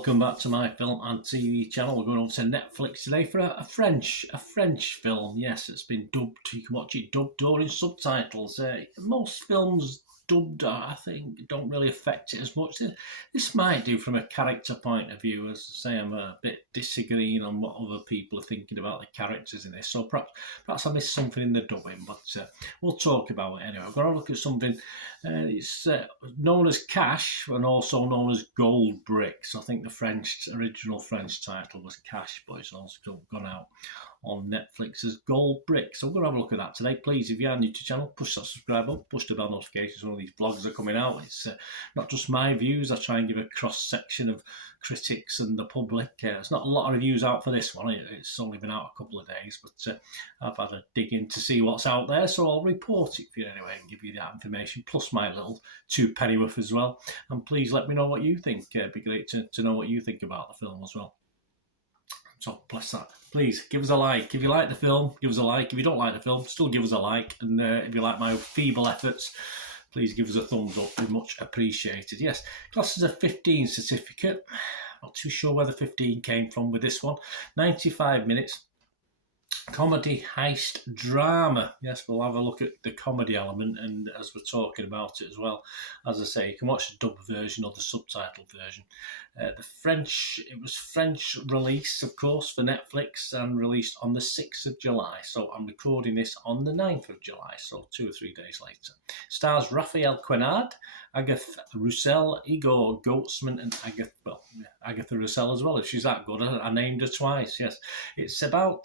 welcome back to my film and TV channel. We're going over to Netflix today for a French film. Yes, it's been dubbed. You can watch it dubbed or in subtitles. Most films dubbed, I think, don't really affect it as much. This might do from a character point of view. As I say, I'm a bit disagreeing on what other people are thinking about the characters in this. So perhaps I missed something in the dubbing, but we'll talk about it anyway. I've got to look at something. It's known as Cash and also known as Gold Bricks. I think the original French title was Cash, but it's also gone out on Netflix as Gold Bricks. So we're going to have a look at that today. Please, if you are new to the channel, push that subscribe button, push the bell notifications when these vlogs are coming out. It's not just my views. I try and give a cross-section of critics and the public. There's not a lot of reviews out for this one. It's only been out a couple of days, but I've had a dig in to see what's out there, so I'll report it for you anyway and give you that information, plus my little 2 pennyworth as well. And please let me know what you think. It'd be great to know what you think about the film as well. So bless that. Please give us a like. If you like the film, give us a like. If you don't like the film, still give us a like. And if you like my feeble efforts, please give us a thumbs up. We're much appreciated. Yes, class as a 15 certificate. Not too sure where the 15 came from with this one. 95 minutes. Comedy, heist, drama. Yes, we'll have a look at the comedy element, and as we're talking about it as well. As I say, you can watch the dubbed version or the subtitled version. It was French release, of course, for Netflix, and released on the 6th of July. So I'm recording this on the 9th of July, so 2 or 3 days later. Stars Raphael Quenard, Agatha Roussel, Igor Goatsman, and Agatha Roussel as well. If she's that good, I named her twice. Yes, it's about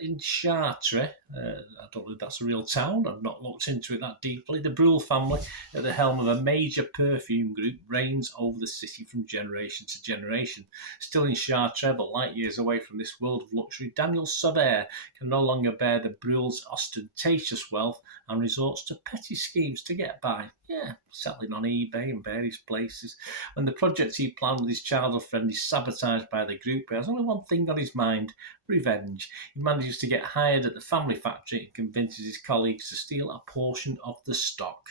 in Chartres. I don't know if that's a real town. I've not looked into it that deeply. The Brule family, at the helm of a major perfume group, reigns over the city from generation to generation. Still in Chartres, but light years away from this world of luxury, Daniel Sauveur can no longer bear the Brule's ostentatious wealth and resorts to petty schemes to get by. Yeah, settling on eBay and various places. When the project he planned with his childhood friend is sabotaged by the group, he has only one thing on his mind: revenge. He manages to get hired at the family factory and convinces his colleagues to steal a portion of the stock.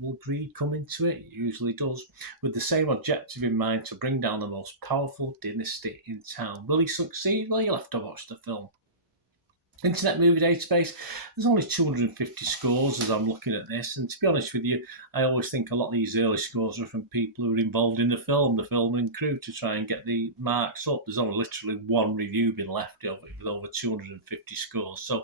Will greed come into it? It usually does, with the same objective in mind: to bring down the most powerful dynasty in town. Will he succeed? Well, you'll have to watch the film. Internet Movie Database, there's only 250 scores as I'm looking at this, and to be honest with you, I always think a lot of these early scores are from people who are involved in the film and crew, to try and get the marks up. There's only literally one review been left with over 250 scores, so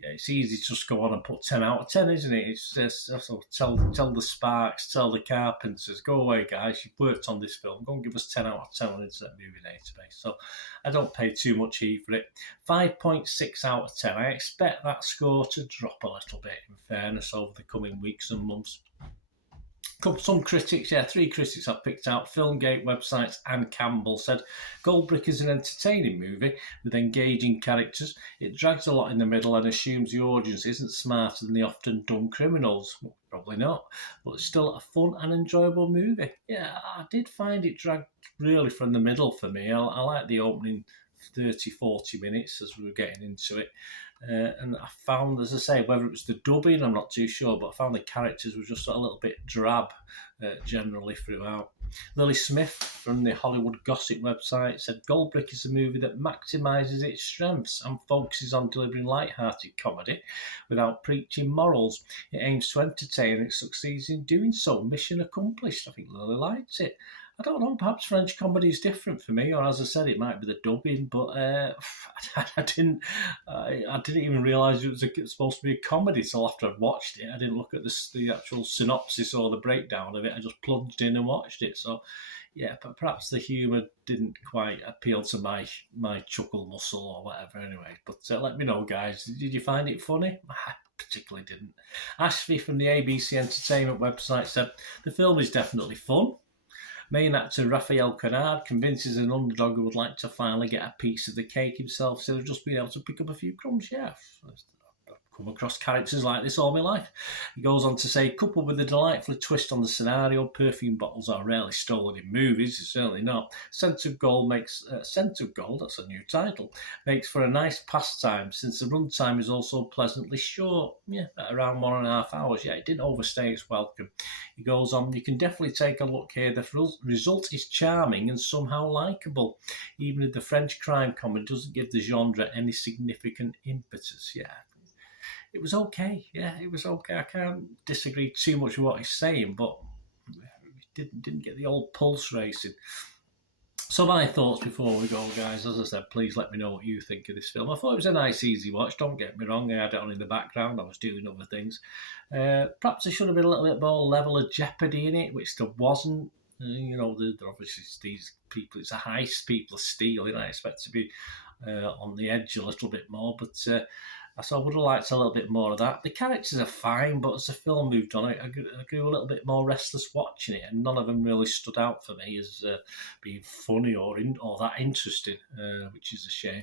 yeah, it's easy to just go on and put 10 out of 10, isn't it? It's just tell the Sparks, tell the Carpenters, go away guys, you've worked on this film, go and give us 10 out of 10 on Internet Movie Database. So I don't pay too much heed for it. 5.6 out of 10. I expect that score to drop a little bit, in fairness, over the coming weeks and months. Some critics, 3 critics I've picked out, Filmgate, Websites and Campbell, said Goldbrick is an entertaining movie with engaging characters. It drags a lot in the middle and assumes the audience isn't smarter than the often dumb criminals. Well, probably not, but it's still a fun and enjoyable movie. Yeah, I did find it dragged really from the middle for me. I like the opening 30-40 minutes as we were getting into it, and I found, as I say, whether it was the dubbing, I'm not too sure, but I found the characters were just a little bit drab generally throughout. Lily Smith from the Hollywood Gossip website said Goldbrick is a movie that maximises its strengths and focuses on delivering light-hearted comedy without preaching morals. It aims to entertain and it succeeds in doing so. Mission accomplished. I think Lily liked it. I don't know, perhaps French comedy is different for me, or as I said, it might be the dubbing, but I didn't even realise it was supposed to be a comedy until after I'd watched it. I didn't look at the actual synopsis or the breakdown of it. I just plunged in and watched it. So, yeah, but perhaps the humour didn't quite appeal to my chuckle muscle or whatever anyway. But let me know, guys. Did you find it funny? I particularly didn't. Ashley from the ABC Entertainment website said the film is definitely fun. Main actor Raphael Quenard convinces an underdog who would like to finally get a piece of the cake himself instead of just being able to pick up a few crumbs. Yeah, come across characters like this all my life. He goes on to say, coupled with a delightful twist on the scenario, perfume bottles are rarely stolen in movies, it's certainly not. Scent of Gold, that's a new title, makes for a nice pastime since the runtime is also pleasantly short, at around 1.5 hours. It didn't overstay its welcome. He goes on, you can definitely take a look here. The result is charming and somehow likeable, even if the French crime comedy doesn't give the genre any significant impetus. It was okay. It was okay. I can't disagree too much with what he's saying, but didn't get the old pulse racing. So my thoughts before we go, guys. As I said, please let me know what you think of this film. I thought it was a nice, easy watch. Don't get me wrong. I had it on in the background. I was doing other things. Perhaps there should have been a little bit more level of jeopardy in it, which there wasn't. They're obviously these people. It's a heist. People are stealing. I expect to be on the edge a little bit more, but so I would have liked a little bit more of that. The characters are fine, but as the film moved on, I grew a little bit more restless watching it, and none of them really stood out for me as being funny or that interesting, which is a shame.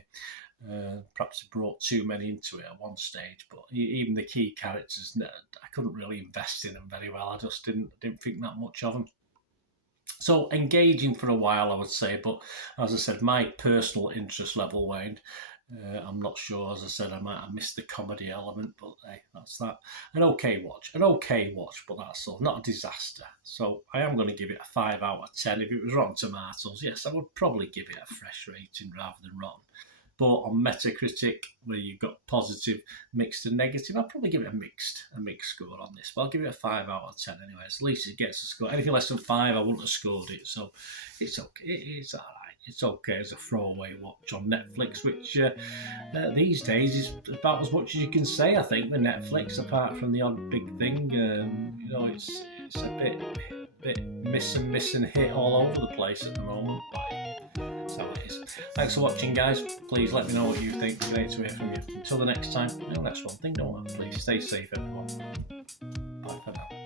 Perhaps it brought too many into it at one stage, but even the key characters, I couldn't really invest in them very well. I just didn't think that much of them. So engaging for a while, I would say, but as I said, my personal interest level waned. I'm not sure, as I said, I might have missed the comedy element, but hey, that's that. An okay watch, but that's all, not a disaster. So I am going to give it a 5 out of 10. If it was Rotten Tomatoes, yes, I would probably give it a fresh rating rather than rotten. But on Metacritic, where you've got positive, mixed and negative, I'd probably give it a mixed score on this. But I'll give it a 5 out of 10 anyway. At least it gets a score. Anything less than 5, I wouldn't have scored it. So it's okay. It's all right. It's okay as a throwaway watch on Netflix, which these days is about as much as you can say, I think, with Netflix, apart from the odd big thing. It's a bit miss and hit all over the place at the moment. That's how it is. Thanks for watching, guys. Please let me know what you think. Great to hear from you. Until the next time, that's one thing, don't I? Please stay safe, everyone. Bye for now.